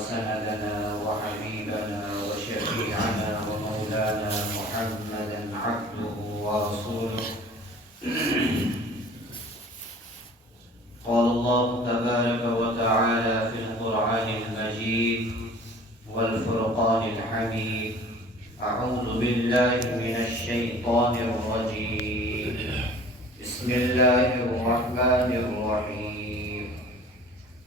وسندنا وحبيبنا وشفيعنا ومولانا محمدا عبده ورسوله. قال الله تبارك وتعالى في القرآن المجيد والفرقان الحميد: أعوذ بالله من الشيطان الرجيم. بسم الله الرحمن الرحيم.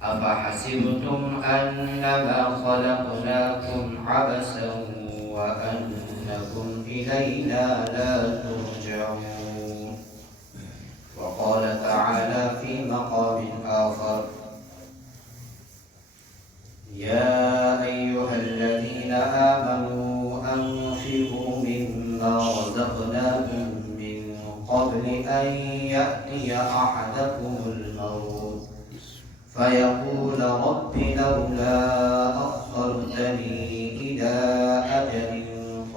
أفحسبتم أنما خلقناكم عبثا وأنكم إلينا لا ترجعون. وقال تعالى في مقام آخر: يا أيها الذين آمنوا أنفقوا مما رزقناكم من قبل أن يأتي أحدكم الموت فيقول رب لولا أخرتني إلى أجل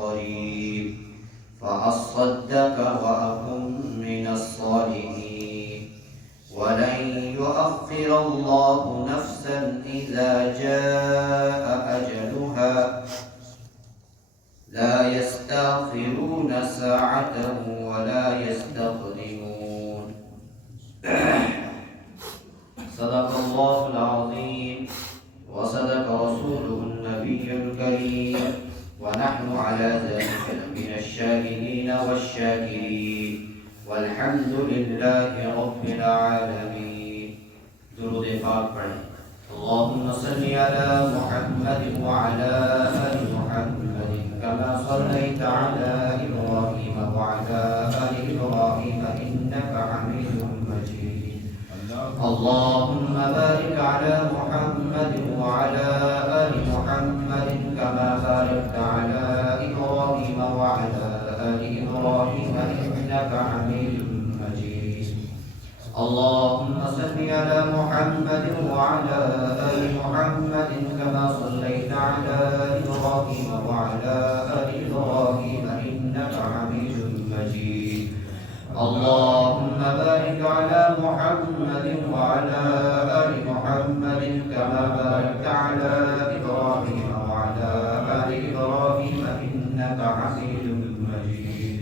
قريب فأصدق وأكن من الصالحين ولن يؤخر الله نفسا إذا جاء أجلها لا يستأخرون ساعة ولا يستقدمون. صدق الله العظيم وصدق رسوله النبي الكريم ونحن على ذلك من الشاهدين والشاكرين والحمد لله رب العالمين. درود پاک پڑھیں. اللهم صل على محمد وعلى آل محمد كما صليت على إبراهيم وعلى آل إبراهيم إنك حميد مجيد. اللهم بارك على محمد وعلى آل محمد كما باركت على إبراهيم وعلى آل إبراهيم إنك حميد مجيد. اللهم صل على محمد وعلى آل محمد كما صليت على إبراهيم وعلى آل إبراهيم إنك حميد مجيد. اللهم بارك على محمد وعلى آل محمد كما باركت على إبراهيم وعلى آل إبراهيم إنك حميد مجيد.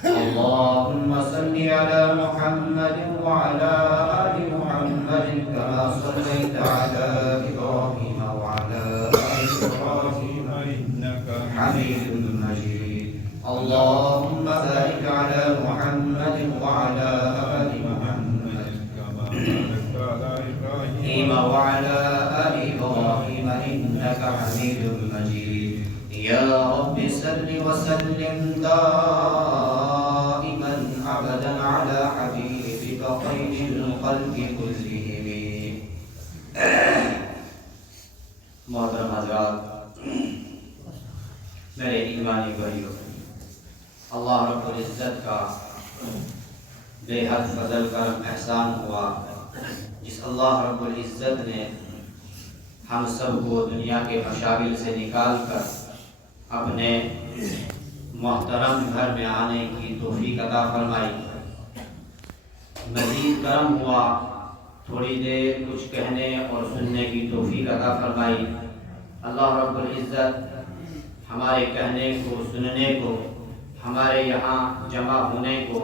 اللهم صل على محمد وعلى آل محمد كما صليت على إبراهيم وعلى آل إبراهيم إنك حميد مجيد. اللهم بارك على محمد وعلى آل محمد كما باركت على إبراهيم وعلى آل إبراهيم إنك حميد مجيد. يا رب صل وسلم دائما أبدا على حبيبك خير الخلق كلهم. محترم حضرات، میرے ایمانی بھائیوں، اللہ رب العزت کا بے حد فضل کرم احسان ہوا جس اللہ رب العزت نے ہم سب کو دنیا کے مشاغل سے نکال کر اپنے محترم گھر میں آنے کی توفیق عطا فرمائی. مزید کرم ہوا تھوڑی دیر کچھ کہنے اور سننے کی توفیق عطا فرمائی. اللہ رب العزت ہمارے کہنے کو، سننے کو، ہمارے یہاں جمع ہونے کو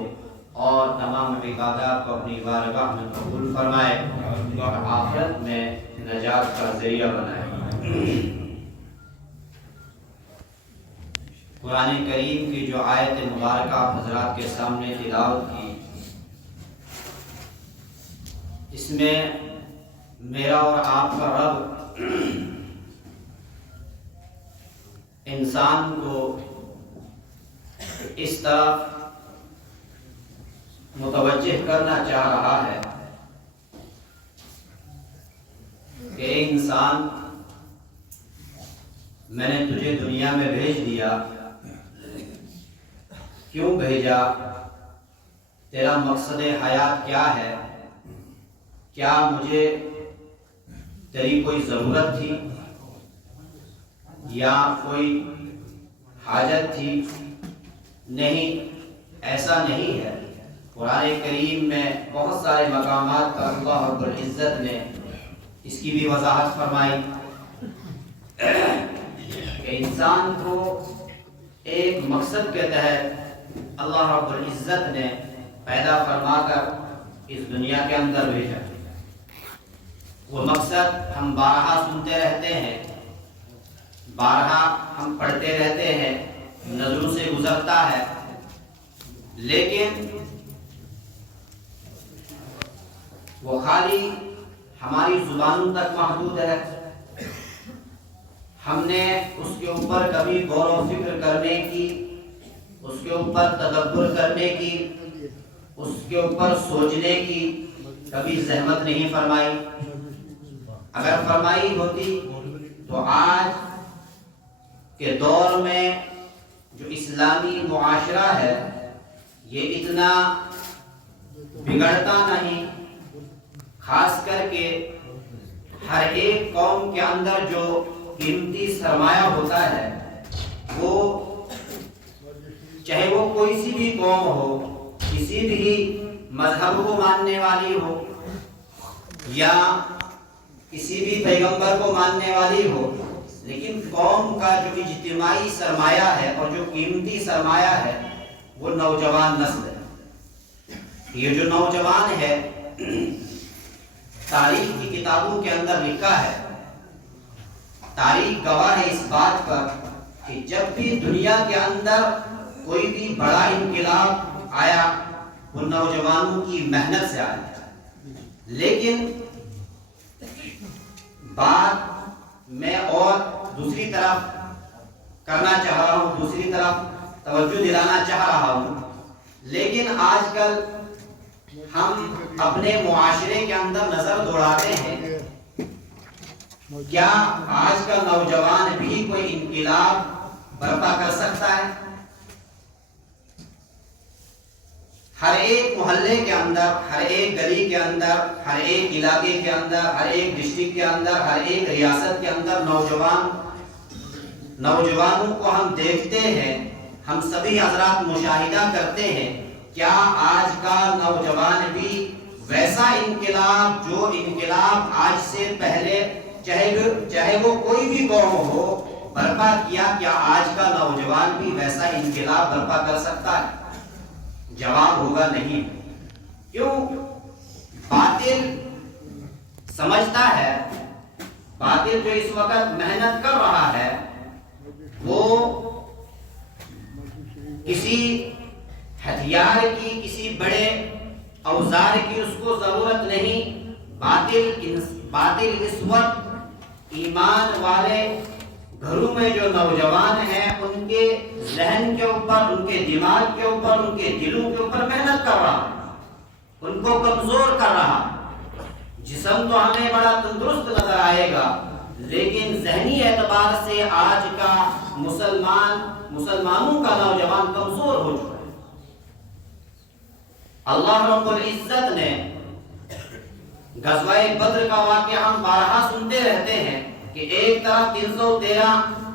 اور تمام عبادات کو اپنی بارگاہ میں قبول فرمائے اور آخرت میں نجات کا ذریعہ بنائے. قرآن کریم کی جو آیت مبارکہ آپ حضرات کے سامنے تلاوت کی، اس میں میرا اور آپ کا رب انسان کو اس طرف متوجہ کرنا چاہ رہا ہے کہ اے انسان، میں نے تجھے دنیا میں بھیج دیا. کیوں بھیجا؟ تیرا مقصد حیات کیا ہے؟ کیا مجھے تیری کوئی ضرورت تھی یا کوئی حاجت تھی؟ نہیں، ایسا نہیں ہے. قرآن کریم میں بہت سارے مقامات پر اللہ رب العزت نے اس کی بھی وضاحت فرمائی کہ انسان کو ایک مقصد کے تحت اللہ رب العزت نے پیدا فرما کر اس دنیا کے اندر بھیجا۔ وہ مقصد ہم بارہا سنتے رہتے ہیں، بارہا ہم پڑھتے رہتے ہیں، نظروں سے گزرتا ہے، لیکن وہ خالی ہماری زبانوں تک محدود ہے۔ ہم نے اس کے اوپر کبھی غور و فکر کرنے کی، اس کے اوپر تدبر کرنے کی، اس کے اوپر سوچنے کی کبھی زحمت نہیں فرمائی۔ اگر فرمائی ہوتی تو آج کے دور میں جو اسلامی معاشرہ ہے یہ اتنا بگڑتا نہیں۔ خاص کر کے ہر ایک قوم کے اندر جو قیمتی سرمایہ ہوتا ہے، وہ چاہے وہ کوئی سی بھی قوم ہو، کسی بھی مذہب کو ماننے والی ہو یا کسی بھی پیغمبر کو ماننے والی ہو، لیکن قوم کا جو اجتماعی سرمایہ ہے اور جو قیمتی سرمایہ ہے وہ نوجوان نسل ہے۔ یہ جو نوجوان ہے، تاریخ کی کتابوں کے اندر لکھا ہے، تاریخ گواہ ہے اس بات پر کہ جب بھی دنیا کے اندر کوئی بھی بڑا انقلاب آیا وہ نوجوانوں کی محنت سے آیا۔ لیکن بات میں اور دوسری طرف کرنا چاہ رہا ہوں، دوسری طرف توجہ دلانا چاہ رہا ہوں، لیکن آج کل ہم اپنے معاشرے کے اندر نظر دوڑاتے ہیں، کیا آج کا نوجوان بھی کوئی انقلاب برپا کر سکتا ہے؟ ہر ایک محلے کے اندر، ہر ایک گلی کے اندر، ہر ایک علاقے کے اندر، ہر ایک ڈسٹرکٹ کے اندر، ہر ایک ریاست کے اندر نوجوانوں کو ہم دیکھتے ہیں، ہم سبھی حضرات مشاہدہ کرتے ہیں۔ کیا آج کا نوجوان بھی ویسا انقلاب جو انقلاب آج سے پہلے چاہے وہ کوئی بھی قوم ہو برپا کیا، کیا آج کا نوجوان بھی ویسا انقلاب برپا کر سکتا ہے؟ جواب ہوگا نہیں۔ کیوں؟ باطل سمجھتا ہے، باطل جو اس وقت محنت کر رہا ہے وہ کسی ہتھیار کی، کسی بڑے اوزار کی اس کو ضرورت نہیں۔ باطل اس وقت ایمان والے گھروں میں جو نوجوان ہیں ان کے ذہن کے اوپر، ان کے دماغ کے اوپر، ان کے دلوں کے اوپر محنت کر رہا، ان کو کمزور کر رہا۔ جسم تو ہمیں بڑا تندرست نظر آئے گا، لیکن ذہنی اعتبار سے آج کا مسلمانوں کا نوجوان کمزور ہو چکا ہے۔ اللہ رب العزت نے غزوہ بدر کا واقعہ ہم بارہا سنتے رہتے ہیں کہ ایک طرف 313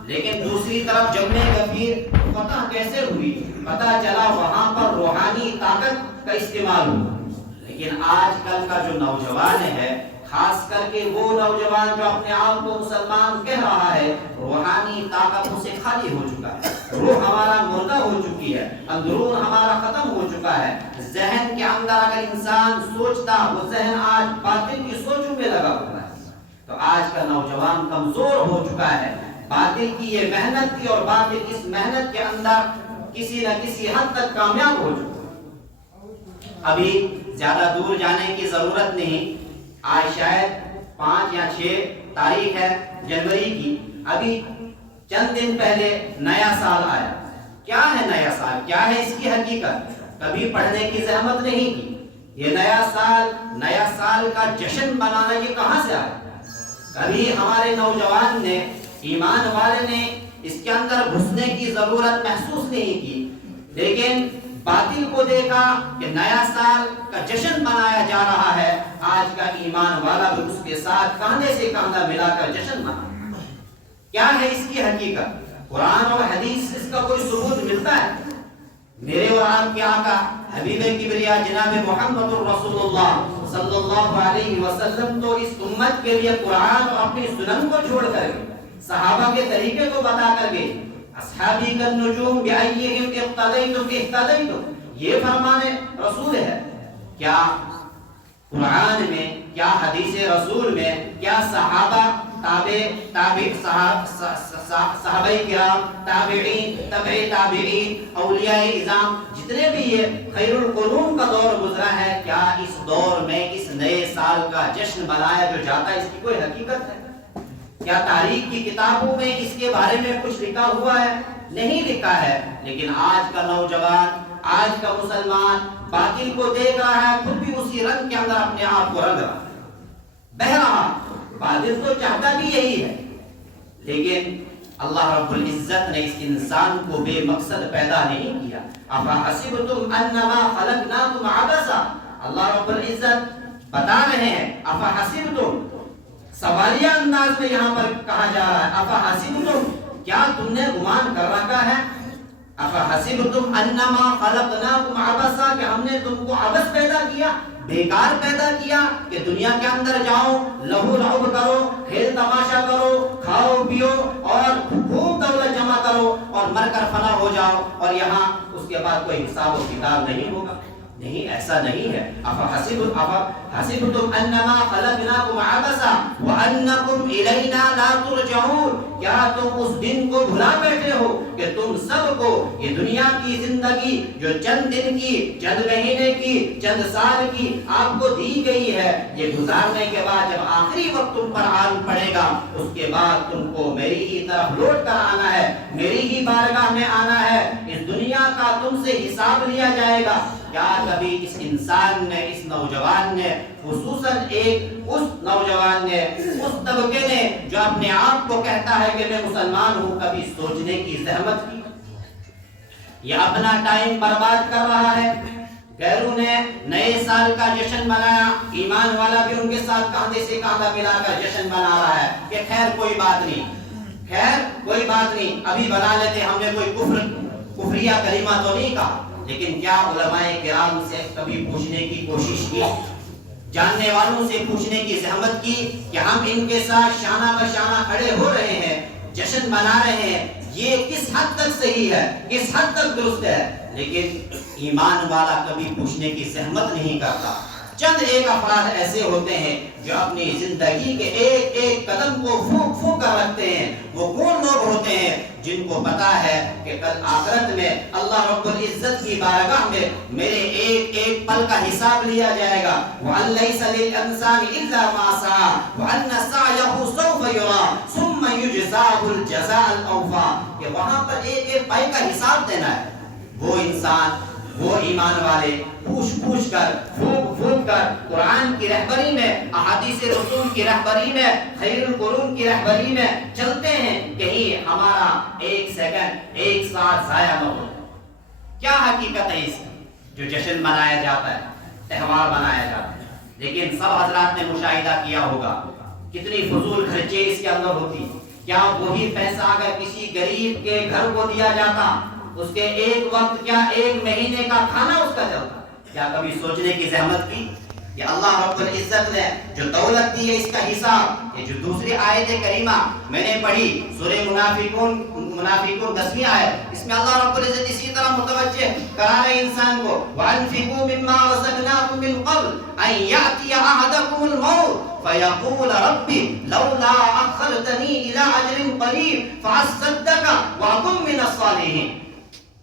لیکن دوسری طرف جم غفیر فتح کیسے ہوئی؟ پتہ چلا وہاں پر روحانی طاقت کا استعمال ہوا۔ لیکن آج کل کا جو نوجوان ہے، خاص کر کے وہ نوجوان جو اپنے آپ کو مسلمان کہہ رہا ہے، روحانی طاقتوں سے خالی ہو چکا ہے۔ روح ہمارا مردہ ہو چکی ہے، اندرون ہمارا ختم ہو چکا ہے۔ ذہن کے اندر اگر انسان سوچتا، وہ ذہن آج باطل کی سوچوں میں لگا ہوا ہے۔ تو آج کا نوجوان کمزور ہو چکا ہے۔ باطل کی یہ محنت تھی اور باطل اس محنت کے اندر کسی نہ کسی حد تک کامیاب ہو چکا ہے۔ ابھی زیادہ دور جانے کی ضرورت نہیں، آج شاید 5 یا 6 تاریخ ہے جنوری کی، ابھی چند دن پہلے نیا سال آیا۔ کیا ہے نیا سال؟ کیا ہے اس کی حقیقت؟ کبھی پڑھنے کی زحمت نہیں کی۔ یہ نیا سال کا جشن منانا یہ کہاں سے آیا؟ کبھی ہمارے نوجوان نے، ایمان والے نے اس کے اندر گھسنے کی ضرورت محسوس نہیں کی، لیکن باطل کو دیکھا کہ نیا سال کا جشن منایا جا رہا ہے، آج کا ایمان والا بھی اس کے ساتھ کاندھے سے کاندھا ملا کر جشن منا۔ کیا ہے اس کی حقیقت؟ قرآن اور حدیث سے اس کا کوئی ثبوت ملتا ہے؟ میرے اور آپ کے آقا حبیب کبریا جناب محمد رسول اللہ صلی اللہ علیہ وسلم تو اس امت کے لیے قرآن اور اپنی سنن کو چھوڑ کر صحابہ کے طریقے کو بتا کر گئے، اصحابی کالنجوم بأیہم اقتدیتم اہتدیتم، یہ فرمان رسول ہے۔ کیا قرآن میں، کیا حدیث رسول میں، کیا صحابہ صحابہ کرام، تابعین، تبع تابعین، اولیاء اعظام، جتنے بھی یہ خیر القرون کا دور گزرا ہے، کیا اس دور میں اس نئے سال کا جشن منایا جو جاتا ہے اس کی کوئی حقیقت ہے؟ کیا تاریخ کی کتابوں میں اس کے بارے میں کچھ لکھا ہوا ہے؟ نہیں لکھا ہے۔ لیکن آج کا نوجوان، آج کا مسلمان باطل کو دیکھ رہا ہے، خود بھی اسی رنگ کے اندر اپنے آپ کو رنگ رہا، بہہ رہا۔ باطل تو چاہتا بھی یہی ہے، لیکن اللہ رب العزت نے اس انسان کو بے مقصد پیدا نہیں کیا۔ افحسبتم انما خلقناکم عبثا، اللہ رب العزت بتا رہے ہیں افحسبتم، سوالیہ انداز میں یہاں پر کہا جا رہا ہے افحسبتم، کیا تم نے گمان کر رکھا ہے؟ افحسبتم انما خلقناکم عبثا، کہ ہم نے تم کو عبث پیدا کیا، بیکار پیدا کیا، کہ دنیا کے اندر جاؤ، لہو لعب کرو، کھیل تماشا کرو، کھاؤ پیو اور خوب دولت جمع کرو اور مر کر فنا ہو جاؤ، اور یہاں اس کے بعد کوئی حساب و کتاب نہیں ہوگا؟ نہیں، ایسا نہیں ہے۔ افحسبتم انما خلقناکم عبثا وانکم الینا لا ترجعون، کیا تم اس دن کو بھلا بیٹھے ہو کہ تم سب کو یہ دنیا کی زندگی جو چند دن کی، چند مہینے کی، چند سال کی آپ کو دی گئی ہے، یہ گزارنے کے بعد جب آخری وقت تم پر آن پڑے گا، اس کے بعد تم کو میری ہی طرف لوٹ کر آنا ہے، میری ہی بارگاہ میں آنا ہے، اس دنیا کا تم سے حساب لیا جائے گا۔ کیا کبھی اس انسان نے، اس نوجوان نے، خصوصاً ایک اس نوجوان نے، اس طبقے نے جو اپنے آپ کو کہتا ہے کہ میں مسلمان ہوں، کبھی سوچنے کی زحمت کی؟ یہ اپنا ٹائم برباد کر رہا ہے۔ غیروں نے نئے سال کا جشن منایا، ایمان والا بھی ان کے ساتھ کاندھے سے کاندھا ملا کر جشن منا رہا ہے کہ خیر کوئی بات نہیں، خیر کوئی بات نہیں، ابھی بنا لیتے، ہم نے کوئی کفریہ کلمہ تو نہیں کہا۔ لیکن کیا علماء کرام سے کبھی پوچھنے کی کوشش کی، جاننے والوں سے پوچھنے کی زحمت کی کہ ہم ان کے ساتھ شانہ بشانہ کھڑے ہو رہے ہیں، جشن منا رہے ہیں، یہ کس حد تک صحیح ہے، کس حد تک درست ہے؟ لیکن ایمان والا کبھی پوچھنے کی زحمت نہیں کرتا۔ چند ایک افراد ایسے ہوتے ہیں جو اپنی زندگی کے ایک ایک قدم کو پھونک پھونک کر رکھتے ہیں۔ وہ کون لوگ ہوتے ہیں؟ جن کو پتا ہے کہ کل آخرت میں اللہ رب العزت کی بارگاہ میں میرے ایک ایک پل کا حساب لیا جائے گا۔ وَأَن لَيْسَ لِلْإِنسَانِ إِلَّا مَا سَعَىٰ وَأَنَّ سَعْيَهُ سَوْفَ يُرَىٰ ثُمَّ يُجْزَاهُ الْجَزَاءَ الْأَوْفَىٰ، کہ وہاں پر ایک ایک پل کا حساب دینا ہے۔ وہ انسان، وہ ایمان والے پوچھ کر، پھونک کر قرآن کی رہبری میں، احادیث رسول کی رہبری میں، خیر القرون کی رہبری میں چلتے ہیں، کہیں ہمارا ایک سیکنڈ، ایک ساتھ ضائع نہ ہو۔ کیا حقیقت ہے اس کی جو جشن منایا جاتا ہے، تہوار منایا جاتا ہے؟ لیکن سب حضرات نے مشاہدہ کیا ہوگا کتنی فضول خرچے اس کے اندر ہوتی۔ کیا وہی پیسہ اگر کسی غریب کے گھر کو دیا جاتا، اس کے ایک وقت، کیا ایک مہینے کا کھانا اس کا چلتا؟ کیا کبھی سوچنے کی زحمت کی؟ یہ اللہ رب العزت نے جو دولت دی ہے اس کا حساب، یہ جو دوسری آیت کریمہ میں نے پڑھی سورہ منافقون 10ویں آیت، اس میں اللہ رب العزت اسی طرح متوجہ کرا رہے انسان کو، وَأَنفِقُوا مِمَّا رَزَقْنَاكُم مِّن قَبْلِ أَن يَأْتِيَ أَحَدَكُمُ الْمَوْتُ فَيَقُولَ رَبِّ لَوْلَا أَخَّرْتَنِي إِلَىٰ أَجَلٍ قَرِيبٍ فَأَصَّدَّقَ وَأَكُن مِّنَ الصَّالِحِينَ۔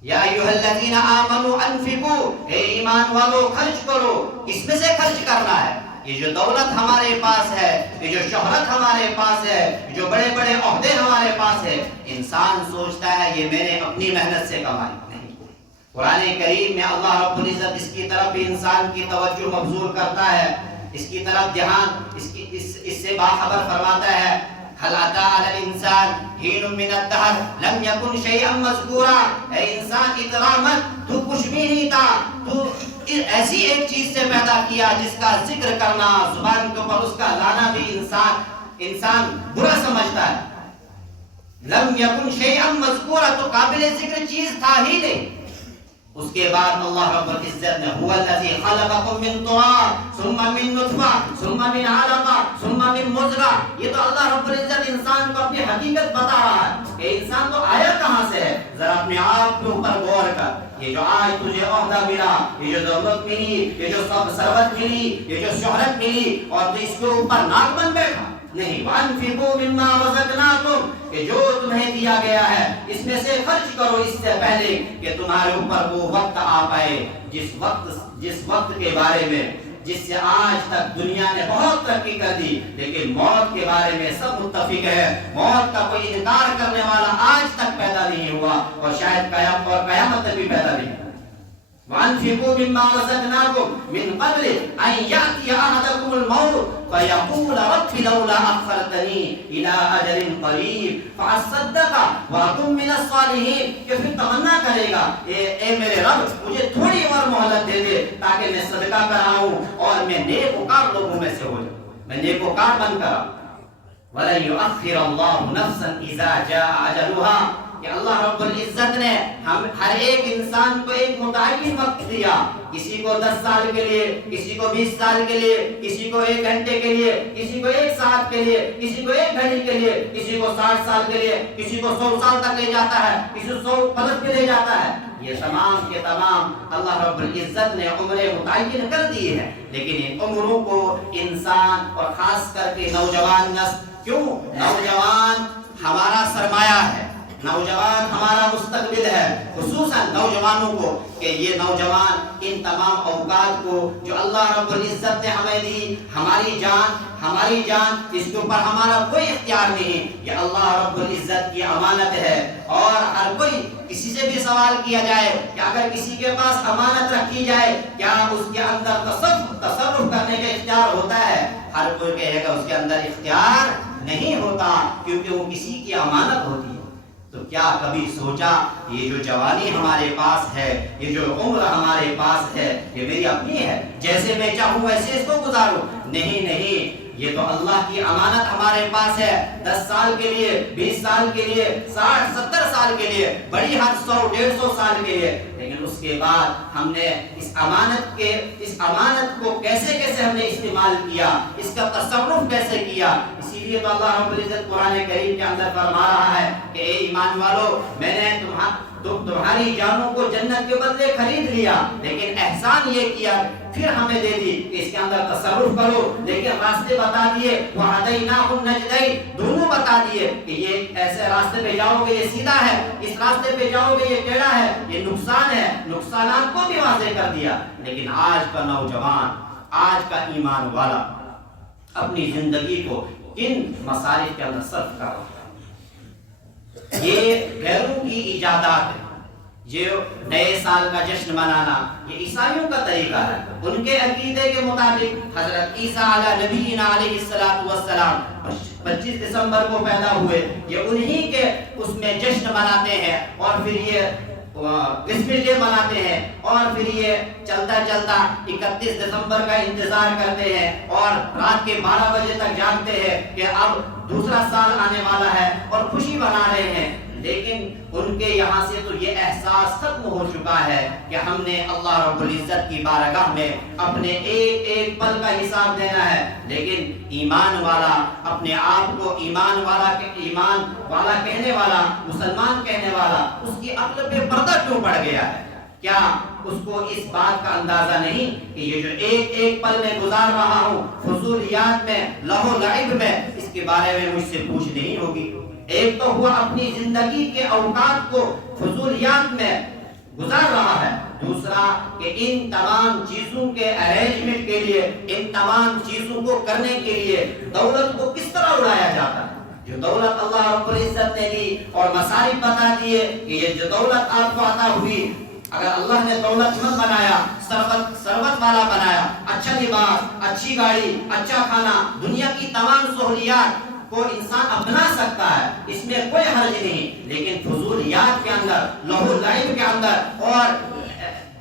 یا ایھا الذین آمنوا انفقوا، اے ایمان والو خرچ کرو۔ اس میں سے خرچ کرنا ہے۔ یہ جو دولت ہمارے پاس ہے، یہ جو شہرت ہمارے پاس ہے، جو بڑے بڑے عہدے ہمارے پاس ہے، انسان سوچتا ہے یہ میں نے اپنی محنت سے کمائی نہیں۔ قرآن کریم میں اللہ رب العزت اس کی طرف بھی انسان کی توجہ مبذول کرتا ہے، اس کی طرف دھیان اس سے باخبر فرماتا ہے، هل أتى على الإنسان حين من الدهر لم يكن شيئا مذكورا، اے انسان اترامت، تو کچھ بھی نہیں تھا، تو ایسی ایک چیز سے پیدا کیا جس کا ذکر کرنا، زبان کے اوپر اس کا لانا بھی انسان برا سمجھتا ہے۔ لم يكن شيئا مذكورا، تو قابل ذکر چیز تھا ہی نہیں۔ اس کے بعد اللہ رب العزت نے هو الذی خلقکم من تراب ثم من نطفہ ثم من علقہ ثم من مضغہ، یہ تو اللہ رب العزت انسان کو اپنی حقیقت بتا رہا ہے کہ انسان تو آیا کہاں سے ہے. ذرا اپنے آپ کے اوپر غور کر. یہ جو آج تجھے عہدہ ملا، یہ جو دولت ملی، یہ جو ثروت ملی، یہ جو شہرت ملی، اور تو اس کے اوپر ناک بن بیٹھا. نہیں، وَأَنفِقُوا مِمَّا رَزَقْنَاكُمْ، کہ جو تمہیں دیا گیا ہے اس میں سے خرچ کرو اس سے پہلے کہ تمہارے اوپر وہ وقت آ پائے جس وقت کے بارے میں جس سے آج تک دنیا نے بہت ترقی کر دی، لیکن موت کے بارے میں سب متفق ہے. موت کا کوئی انکار کرنے والا آج تک پیدا نہیں ہوا، اور شاید قیامت تک بھی پیدا نہیں ہوا. وَأَنفِقُوا مِمَّا رَزَقْنَاكُمْ مِنْ قَبْلِ أَنْ يَأْتِيَ أَحَدَكُمُ الْمَوْتُ فَيَقُولَ رَبِّ لَوْلَا أَخَّرْتَنِي إِلَىٰ أَجَلٍ قَرِيبٍ فَأَصَّدَّقَ وَأَكُن مِّنَ الصَّالِحِينَ، کہ پھر تمنا کرے گا اے میرے رب مجھے تھوڑی اور مہلت دے دے تاکہ میں صدقہ کراؤں اور میں نیکوکار لوگوں میں سے ہو جاؤں، میں نیکوکار بن کر. وَلَن يُؤَخِّرَ اللَّهُ نَفْسًا إِذَا جَاءَ أَجَلُهَا، کہ اللہ رب العزت نے ہر ایک انسان کو ایک متعین وقت دیا. کسی کو 10 سال کے لیے، کسی کو 20 سال کے لیے، کسی کو 1 گھنٹے کے لیے، کسی کو 1 ساعت کے لیے، کسی کو 1 گھڑی کے لیے، کسی کو 60 سال کے لیے، کسی کو 100 سال تک لے جاتا ہے، کسی کو 100 برس پہ لے جاتا ہے. یہ تمام کے تمام اللہ رب العزت نے عمریں متعین کر دی ہے. لیکن ان عمروں کو انسان اور خاص کر کے نوجوان نسل، کیوں؟ نوجوان ہمارا سرمایہ ہے، نوجوان ہمارا مستقبل ہے. خصوصاً نوجوانوں کو، کہ یہ نوجوان ان تمام اوقات کو جو اللہ رب العزت نے ہمیں دی، ہماری جان اس کے اوپر ہمارا کوئی اختیار نہیں، یہ اللہ رب العزت کی امانت ہے. اور ہر کوئی، کسی سے بھی سوال کیا جائے کہ اگر کسی کے پاس امانت رکھی جائے کیا اس کے اندر تصرف کرنے کا اختیار ہوتا ہے؟ ہر کوئی کہے گا اس کے اندر اختیار نہیں ہوتا، کیونکہ وہ کسی کی امانت ہوتی ہے. تو کیا کبھی سوچا یہ جو جوانی ہمارے پاس ہے، یہ جو عمر ہمارے پاس ہے، یہ میری اپنی ہے، جیسے میں چاہوں ویسے اس کو گزاروں؟ نہیں، یہ تو اللہ کی امانت ہمارے پاس ہے. 10 سال کے لیے، 20 سال کے لیے، 60 70 سال کے لیے، بڑی حد 100 150 سال کے لیے. لیکن اس کے بعد ہم نے اس امانت کو کیسے ہم نے استعمال کیا، اس کا تصرف کیسے کیا. اسی لیے تو اللہ رب العزت قرآن کریم کے اندر فرما رہا ہے کہ اے ایمان والو، میں نے تمہاری جانوں کو جنت کے بدلے خرید لیا، لیکن احسان یہ کیا پھر ہمیں دے دی کہ اس کے اندر تصرف کرو. لیکن راستے بتا دیے، وَهَدَيْنَاهُ النَّجْدَيْنِ، دونوں بتا دیے کہ یہ ایسے راستے پہ جاؤ گے یہ سیدھا ہے، اس راستے پہ جاؤ گے یہ ٹیڑھا ہے، یہ نقصان ہے. نقصانات کو بھی واضح کر دیا. لیکن آج کا نوجوان، آج کا ایمان والا اپنی زندگی کو کن مصالح کے اندر صرف کر رہا ہے؟ یہ غیروں کی ایجادات ہے. جو نئے سال کا جشن منانا یہ عیسائیوں کا طریقہ ہے. ان کے عقیدے کے مطابق حضرت عیسیٰ علی نبینا علیہ السلام 25 دسمبر کو پیدا ہوئے. یہ انہی کے اس میں جشن مناتے ہیں، اور پھر یہ کرسمس ڈے مناتے ہیں، اور پھر یہ چلتا 31 دسمبر کا انتظار کرتے ہیں، اور رات کے 12 بجے تک جانتے ہیں کہ اب دوسرا سال آنے والا ہے، اور خوشی منا رہے ہیں. لیکن ان کے یہاں سے تو یہ احساس ختم ہو چکا ہے کہ ہم نے اللہ رب العزت کی بارگاہ میں اپنے ایک پل کا حساب دینا ہے. لیکن ایمان والا اپنے آپ کو ایمان والا کہنے والا، مسلمان کہنے والا، اس کی عقل پہ پردہ کیوں پڑ گیا ہے؟ کیا اس کو اس بات کا اندازہ نہیں کہ یہ جو ایک پل میں گزار رہا ہوں فضولیات میں، لہو لعب میں، اس کے بارے میں مجھ سے پوچھ نہیں ہوگی؟ ایک تو ہوا اپنی زندگی کے اوقات کو فضولیات میں گزار رہا ہے، دوسرا کہ ان تمام چیزوں کے ارینجمنٹ کے لیے، ان تمام چیزوں کو کرنے کے لیے دولت کو کس طرح اڑایا جاتا ہے. جو دولت اللہ رب العزت نے دی اور مصارف بتا دیے کہ یہ جو دولت آپ کو عطا ہوئی، اگر اللہ نے دولت مند بنایا، ثروت والا بنایا، اچھا لباس، اچھی گاڑی، اچھا کھانا، دنیا کی تمام سہولیات کو انسان اپنا سکتا ہے، اس میں کوئی حرج نہیں. لیکن فضولیات کے اندر، لہو لعب کے اندر، اور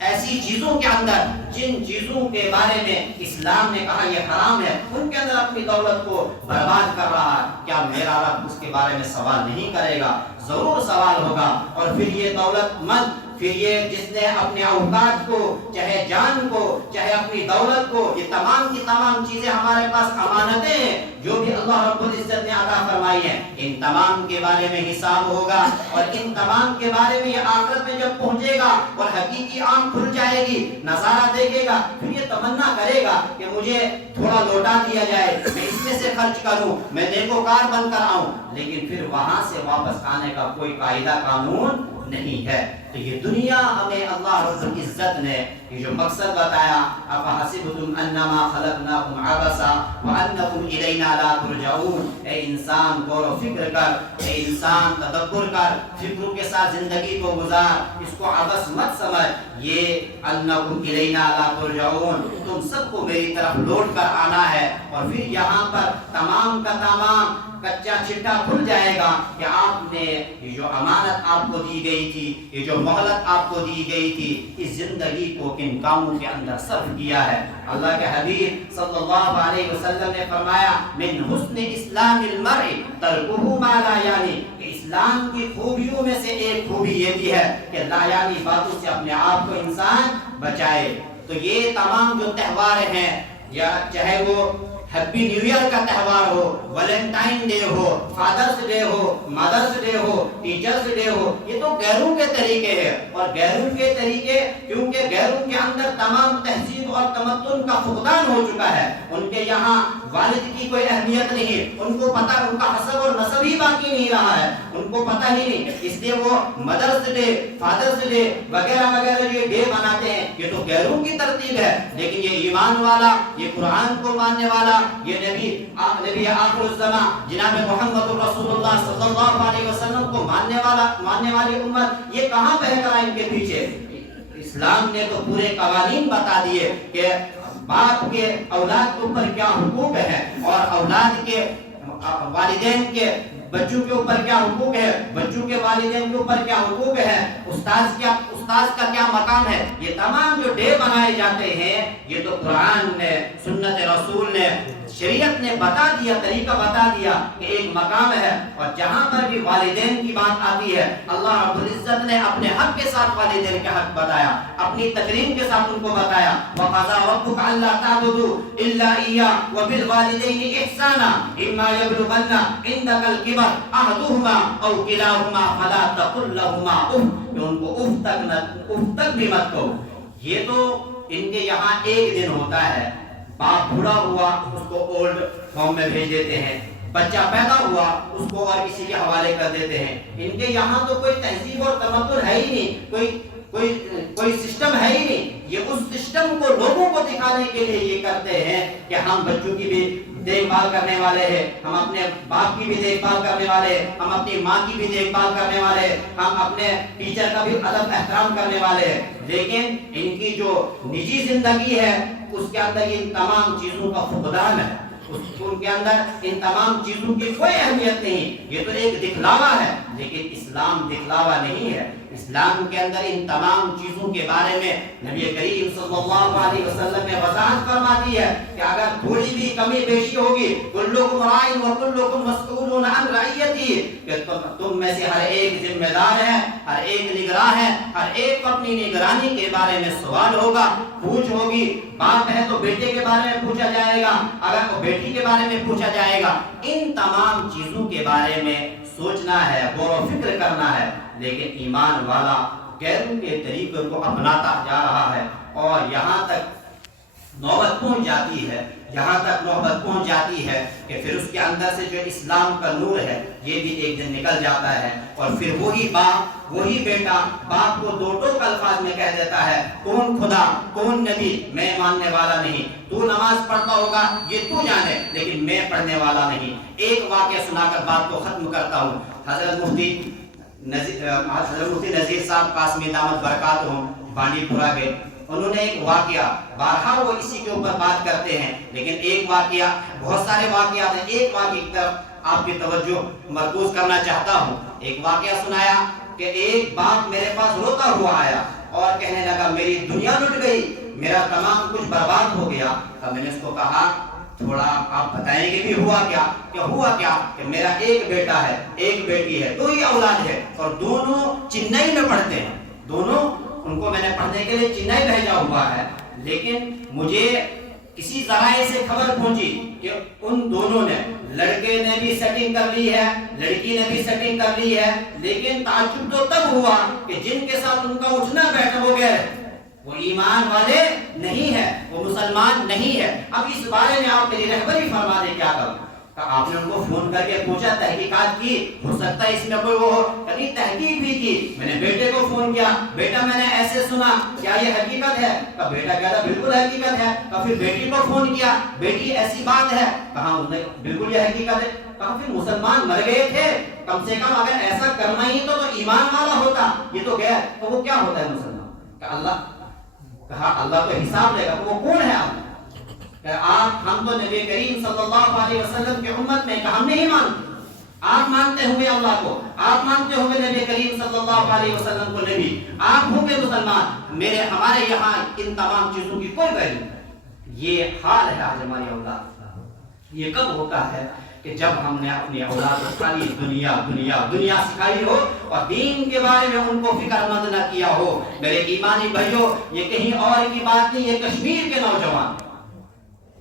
ایسی چیزوں کے اندر جن چیزوں کے بارے میں اسلام نے کہا یہ حرام ہے، ان کے اندر اپنی دولت کو برباد کر رہا ہے. کیا میرا رب اس کے بارے میں سوال نہیں کرے گا؟ ضرور سوال ہوگا. اور پھر یہ دولت مند پھر یہ جس نے اپنے اوقات کو، چاہے جان کو، چاہے اپنی دولت کو، یہ تمام کی تمام چیزیں ہمارے پاس امانتیں ہیں جو بھی اللہ رب العزت نے عطا فرمائی ہیں، ان تمام کے بارے میں حساب ہوگا، اور ان تمام کے بارے میں یہ آخرت میں جب پہنچے گا اور حقیقی آنکھ کھل جائے گی، نظارہ دیکھے گا، پھر یہ تمنا کرے گا کہ مجھے تھوڑا لوٹا دیا جائے، میں اس میں سے خرچ کروں، میں نیکوکار بن کر آؤں، لیکن پھر وہاں سے واپس آنے کا کوئی قاعدہ قانون نہیں ہے۔ تو یہ دنیا ہمیں اللہ رب العزت نے یہ جو مقصد بتایا، افحسبتم انما خلقناکم عبثا وانکم الینا لا ترجعون، اے انسان غور و فکر کر، اے انسان تدبر کر، فکروں کے ساتھ زندگی کو گزار، اس کو عبث مت سمجھ، یہ انکم الینا لا ترجعون، تم سب کو میری طرف لوٹ کر آنا ہے، اور پھر یہاں پر تمام کا تمام کچا چٹا کھل جائے گا کہ آپ نے یہ جو امانت آپ کو دی گئی تھی، یہ جو مہلت آپ کو دی گئی تھی، اس زندگی کو کن کاموں کے اندر صرف کیا ہے۔ اللہ کے حبیب صلی اللہ علیہ وسلم نے فرمایا، من حسن اسلام المرء ترکہ ما لا یعنی، کہ اسلام کی خوبیوں میں سے ایک خوبی یہ بھی ہے کہ لا یعنی باتوں سے اپنے آپ کو انسان بچائے۔ تو یہ تمام جو تہوار ہیں، یا چاہے وہ ہیپی نیو ایئر کا تہوار ہو، ویلنٹائن ڈے ہو، فادرز ڈے ہو، مدرز ڈے ہو، ٹیچرز ڈے ہو، یہ تو غیروں کے طریقے ہیں، اور غیروں کے طریقے کیونکہ غیروں کے اندر تمام تہذیب اور تمدن کا فقدان ہو چکا ہے، ان کے یہاں والد کی کوئی اہمیت نہیں، ان کو پتہ، ان کا حسب اور نسب ہی باقی نہیں رہا ہے، ان کو پتہ ہی نہیں، اس لیے وہ مدرز ڈے، فادرز ڈے وغیرہ وغیرہ جو ڈے مناتے ہیں، یہ تو غیروں کی ترتیب ہے، لیکن یہ ایمان والا، یہ قرآن کو ماننے والا، یہ نبی آخر الزمان جناب محمد رسول اللہ صلی اللہ علیہ وسلم کو ماننے والی امت، یہ کہاں بہہ کر ان کے پیچھے؟ اسلام نے تو پورے قوانین بتا دیے کہ باپ کے اولاد کے اوپر کیا حقوق ہے، اور اولاد کے والدین کے بچوں کے اوپر کیا حقوق ہے، بچوں کے والدین کے اوپر کیا حقوق ہے، استاذ کا کیا مقام ہے، یہ تمام جو ڈے بنائے جاتے ہیں، یہ تو قرآن نے، سنت رسول نے، شریعت نے بتا دیا، طریقہ بتا دیا کہ ایک مقام ہے، اور جہاں پر بھی والدین کی بات آتی ہے، اللہ رب العزت نے اپنے حق کے ساتھ والدین کے حق بتایا، اپنی تکریم کے ساتھ ان کو بتایا، وَقَضَىٰ رَبُّكَ أَلَّا تَعْبُدُوا إِلَّا إِيَّاهُ وَبِالْوَالِدَيْنِ إِحْسَانًا إِمَّا يَبْلُغَنَّ عِندَكَ الْكِبَرَ أَحَدُهُمَا أَوْ كِلَاهُمَا فَلَا تَقُل لَّهُمَا أُفٍّ، کہ ان کو اف تک بھی مت کہو۔ یہ تو ان کے یہاں ایک دن ہوتا ہے، باپ بوڑھا ہوا اس کو اولڈ ہوم میں بھیج دیتے ہیں، بچہ پیدا ہوا اس کو اور کسی کے حوالے کر دیتے ہیں، ان کے یہاں تو کوئی تہذیب اور تمدن ہے ہی نہیں، کوئی سسٹم ہے ہی نہیں، یہ اس سسٹم کو لوگوں کو دکھانے کے لیے یہ کرتے ہیں کہ ہم بچوں کی بھی دیکھ بھال کرنے والے ہیں، ہم اپنے باپ کی بھی دیکھ بھال کرنے والے ہیں، ہم اپنی ماں کی بھی دیکھ بھال کرنے والے ہیں، ہم اپنے ٹیچر کا بھی ادب احترام کرنے والے ہیں، لیکن ان کی جو نجی زندگی ہے اس کے اندر ان تمام چیزوں کا فقدان ہے، ان کے اندر ان تمام چیزوں کی کوئی اہمیت نہیں، یہ تو ایک دکھلاوا ہے، لیکن اسلام دکھلاوا نہیں ہے۔ اسلام کے اندر ان تمام چیزوں کے بارے میں نبی کریم صلی اللہ علیہ وسلم نے وضاحت فرما دی ہے کہ اگر تھوڑی بھی کمی بیشی ہوگی، کلکم راعٍ وکلکم مسئول عن رعیتہ، کہ تم میں سے ہر ایک ذمہ دار ہے، ہر ایک نگراں ہے، ہر ایک اپنی نگرانی کے بارے میں سوال ہوگا، پوچھ ہوگی، باپ ہے تو بیٹے کے بارے میں پوچھا جائے گا، اگر وہ بیٹی کے بارے میں پوچھا جائے گا، ان تمام چیزوں کے بارے میں سوچنا ہے، غور و فکر کرنا ہے، لیکن ایمان والا غیروں کے طریقے کو اپناتا جا رہا ہے، اور یہاں تک نوبت پہنچ جاتی ہے کہ پھر اس کے اندر سے جو اسلام کا نور ہے یہ بھی ایک دن نکل جاتا ہے، اور پھر وہی باپ، وہی بیٹا باپ کو دو ٹوک الفاظ میں کہہ دیتا ہے، کون خدا کون نبی میں ماننے والا نہیں، تو نماز پڑھتا ہوگا یہ تو جانے لیکن میں پڑھنے والا نہیں۔ ایک واقعہ سنا کر بات کو ختم کرتا ہوں۔ حضرت مفتی نذیر صاحب قاسمی دامت برکاتہم بانڈی پورہ کے، انہوں نے ایک واقعہ، بارہا وہ اسی کے اوپر بات کرتے ہیں، لیکن ایک واقعہ، بہت سارے واقعات ہیں، ایک واقعے کی طرف آپ کی توجہ مرکوز کرنا چاہتا ہوں۔ ایک واقعہ سنایا کہ ایک باپ میرے پاس روتا ہوا آیا اور کہنے لگا میری دنیا لٹ گئی، میرا تمام کچھ برباد ہو گیا۔ تب میں نے اس کو کہا تھوڑا آپ بتائیں گے بھی ہوا کیا؟ کہ ہوا کیا کہ میرا ایک بیٹا ہے، ایک بیٹی ہے، دو ہی اولاد ہے، اور دونوں چنئی میں پڑھتے ہیں، دونوں ان کو میں نے پڑھنے کے لیے چنئی بھیجا ہوا ہے، لیکن مجھے کسی ذرائع سے خبر پہنچی کہ ان دونوں نے، لڑکے نے بھی سیٹنگ کر لی ہے، لڑکی نے بھی سیٹنگ کر لی ہے، لیکن تعجب تو تب ہوا کہ جن کے ساتھ ان کا اٹھنا بیٹھنا ہو گیا وہ ایمان والے نہیں ہے، وہ مسلمان نہیں ہے۔ اب اس بارے میں آپ میری رہبری فرما دیں، کیا کروں؟ آپ نے ان کو فون کر کے پوچھا، تحقیقات کی، ہو سکتا ہے اس میں کوئی وہ کبھی تحقیق بھی کی۔ میں نے بیٹے کو فون کیا، بیٹا میں نے ایسے سنا، کیا یہ حقیقت ہے؟ کہا بیٹا کہتا بالکل حقیقت ہے۔ کہا پھر بیٹی کو فون کیا، بیٹی ایسی بات ہے؟ کہا بالکل یہ حقیقت ہے۔ کہا پھر مسلمان مر گئے تھے، کم سے کم اگر ایسا کرنا ہی تو ایمان والا ہوتا، یہ تو گیا تو وہ کیا ہوتا ہے مسلمان؟ کہا اللہ تو حساب لے گا۔ وہ کون ہے آپ؟ ہم تو نبی کریم صلی اللہ علیہ وسلم کی امت میں، کہ ہم نہیں مانتے۔ آپ مانتے ہوں گے اللہ کو، آپ مانتے ہوں گے نبی کریم صلی اللہ علیہ وسلم کو نبی، آپ ہوں گے مسلمان، ہمارے یہاں ان تمام چیزوں کی کوئی ویلیو نہیں۔ یہ حال ہے آج ہماری اولاد۔ یہ کب ہوتا ہے؟ کہ جب ہم نے اپنی اولاد کو خالی دنیا دنیا دنیا سکھائی ہو اور دین کے بارے میں ان کو فکر مند نہ کیا ہو۔ میرے ایمانی بھائیوں، یہ کہیں اور کی بات نہیں، یہ کشمیر کے نوجوان،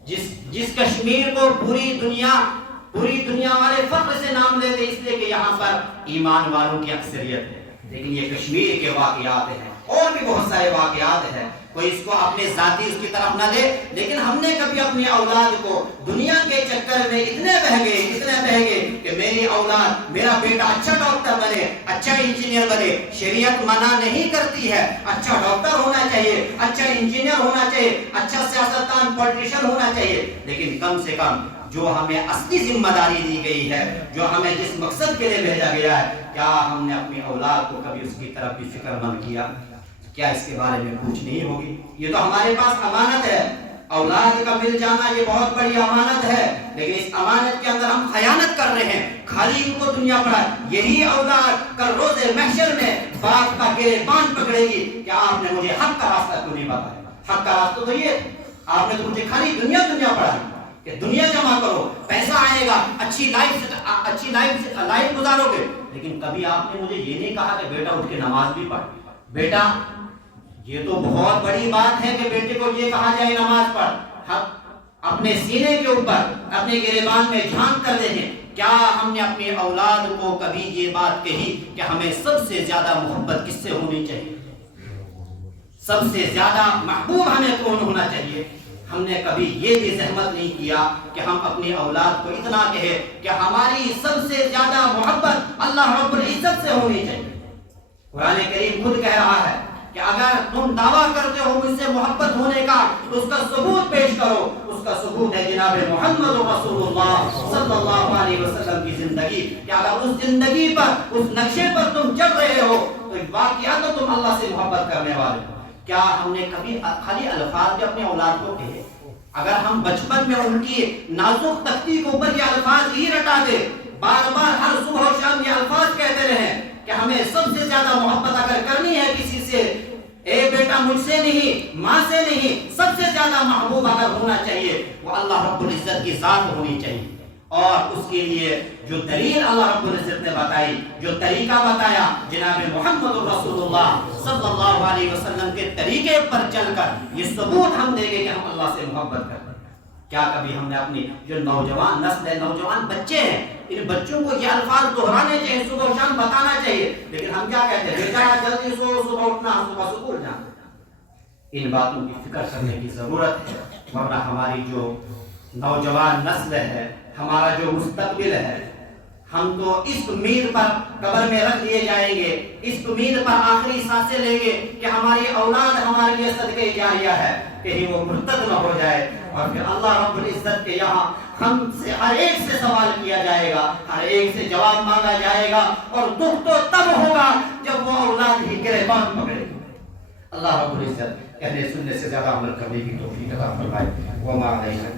جس کشمیر کو پوری دنیا والے فخر سے نام لیتے، اس لیے کہ یہاں پر ایمان والوں کی اکثریت ہے، لیکن یہ کشمیر کے واقعات ہیں، اور بھی بہت سارے واقعات ہیں، کوئی اس کو اپنے ذاتی اس کی طرف نہ لے، لیکن ہم نے کبھی اپنی اولاد کو دنیا کے چکر میں اتنے بہہ گئے کہ میری اولاد، میرا بیٹا اچھا ڈاکٹر بنے، اچھا انجینئر بنے۔ شریعت منع نہیں کرتی ہے، اچھا ڈاکٹر ہونا چاہیے، اچھا انجینئر ہونا چاہیے، اچھا سیاستدان پولیٹیشین ہونا چاہیے، لیکن کم سے کم جو ہمیں اصلی ذمہ داری دی گئی ہے، جو ہمیں جس مقصد کے لیے بھیجا گیا ہے، کیا ہم نے اپنی اولاد کو کبھی اس کی طرف بھی فکر مند کیا؟ کیا اس کے بارے میں پوچھ نہیں ہوگی؟ یہ تو ہمارے پاس امانت ہے، اولاد کا مل جانا یہ بہت بڑی امانت ہے، لیکن اس امانت کے اندر ہم خیانت کر رہے ہیں، خالی ان کو دنیا پڑا۔ یہی اولاد کل روز محشر میں باپ کا گریبان پکڑے گی کہ آپ نے مجھے حق کا راستہ کیوں نہیں بتایا؟ حق کا راستہ تو یہ، آپ نے تو مجھے خالی دنیا پڑھائی کہ دنیا جمع کرو، پیسہ آئے گا، اچھی لائف گزارو گے، لیکن کبھی آپ نے مجھے یہ نہیں کہا کہ بیٹا اٹھ کے نماز بھی پڑھ۔ بیٹا یہ تو بہت بڑی بات ہے کہ بیٹے کو یہ کہا جائے نماز پڑھ۔ اپنے سینے کے اوپر، اپنے گریبان میں جھانک کر دیکھیں، کیا ہم نے اپنی اولاد کو کبھی یہ بات کہی کہ ہمیں سب سے زیادہ محبت کس سے ہونی چاہیے؟ سب سے زیادہ محبوب ہمیں کون ہونا چاہیے؟ ہم نے کبھی یہ بھی زحمت نہیں کیا کہ ہم اپنی اولاد کو اتنا کہے کہ ہماری سب سے زیادہ محبت اللہ رب العزت سے ہونی چاہیے۔ قرآن کریم خود کہہ رہا ہے کہ اگر تم دعویٰ کرتے ہو مجھ سے محبت ہونے کا تو اس کا ثبوت پیش کرو۔ اس کا ثبوت ہے جناب محمد رسول اللہ صلی اللہ علیہ وسلم کی زندگی، کہ اگر اس زندگی پر، اس نقشے پر تم چل رہے ہو تو واقعات تم اللہ سے محبت کرنے والے ہو۔ کیا ہم نے کبھی خالی الفاظ کے اپنے اولاد کو کہے؟ اگر ہم بچپن میں ان کی نازک تختی کے اوپر یہ الفاظ ہی رٹا دے، بار بار ہر صبح و شام یہ الفاظ کہتے رہیں کہ ہمیں سب سے زیادہ محبت اگر کرنی ہے کسی سے، اے بیٹا مجھ سے نہیں، ماں سے نہیں، سب سے زیادہ محبوب اگر ہونا چاہیے وہ اللہ رب العزت کی ذات ہونی چاہیے۔ اور اس کے لیے جو دلیل اللہ رب العزت نے بتائی، جو طریقہ بتایا جناب محمد رسول اللہ صلی اللہ علیہ وسلم کے طریقے پر چل کر یہ ثبوت ہم دیں گے کہ ہم اللہ سے محبت کرتے ہیں۔ کیا کبھی ہم نے اپنی جو نوجوان نسل ہے، نوجوان بچے ہیں، ان بچوں کو یہ الفاظ دہرانے چاہیے، صبح و شام بتانا چاہیے، لیکن ہم کیا کہتے ہیں؟ بیٹا جلدی سو، صبح اٹھنا، صبح سکول جانا۔ ان باتوں کی فکر کرنے کی ضرورت ہے، ورنہ ہماری جو نوجوان نسل ہے، ہمارا جو مستقبل ہے، ہم تو اس امید پر قبر میں رکھ دیے جائیں گے، اس امید پر آخری سانسیں لیں گے کہ ہماری اولاد ہمارے لیے صدقہ جاریہ ہے، کہیں وہ مرتد نہ ہو جائے، اور پھر اللہ رب العزت کے یہاں ہم سے ہر ایک سے سوال کیا جائے گا، ہر ایک سے جواب مانگا جائے گا، اور دکھ تو تب ہوگا جب وہ اولاد ہی گریبان پکڑے گی۔ اللہ رب العزت کہنے سننے سے زیادہ عمل کرنے کی توفیق عطا فرمائے۔ وما علینا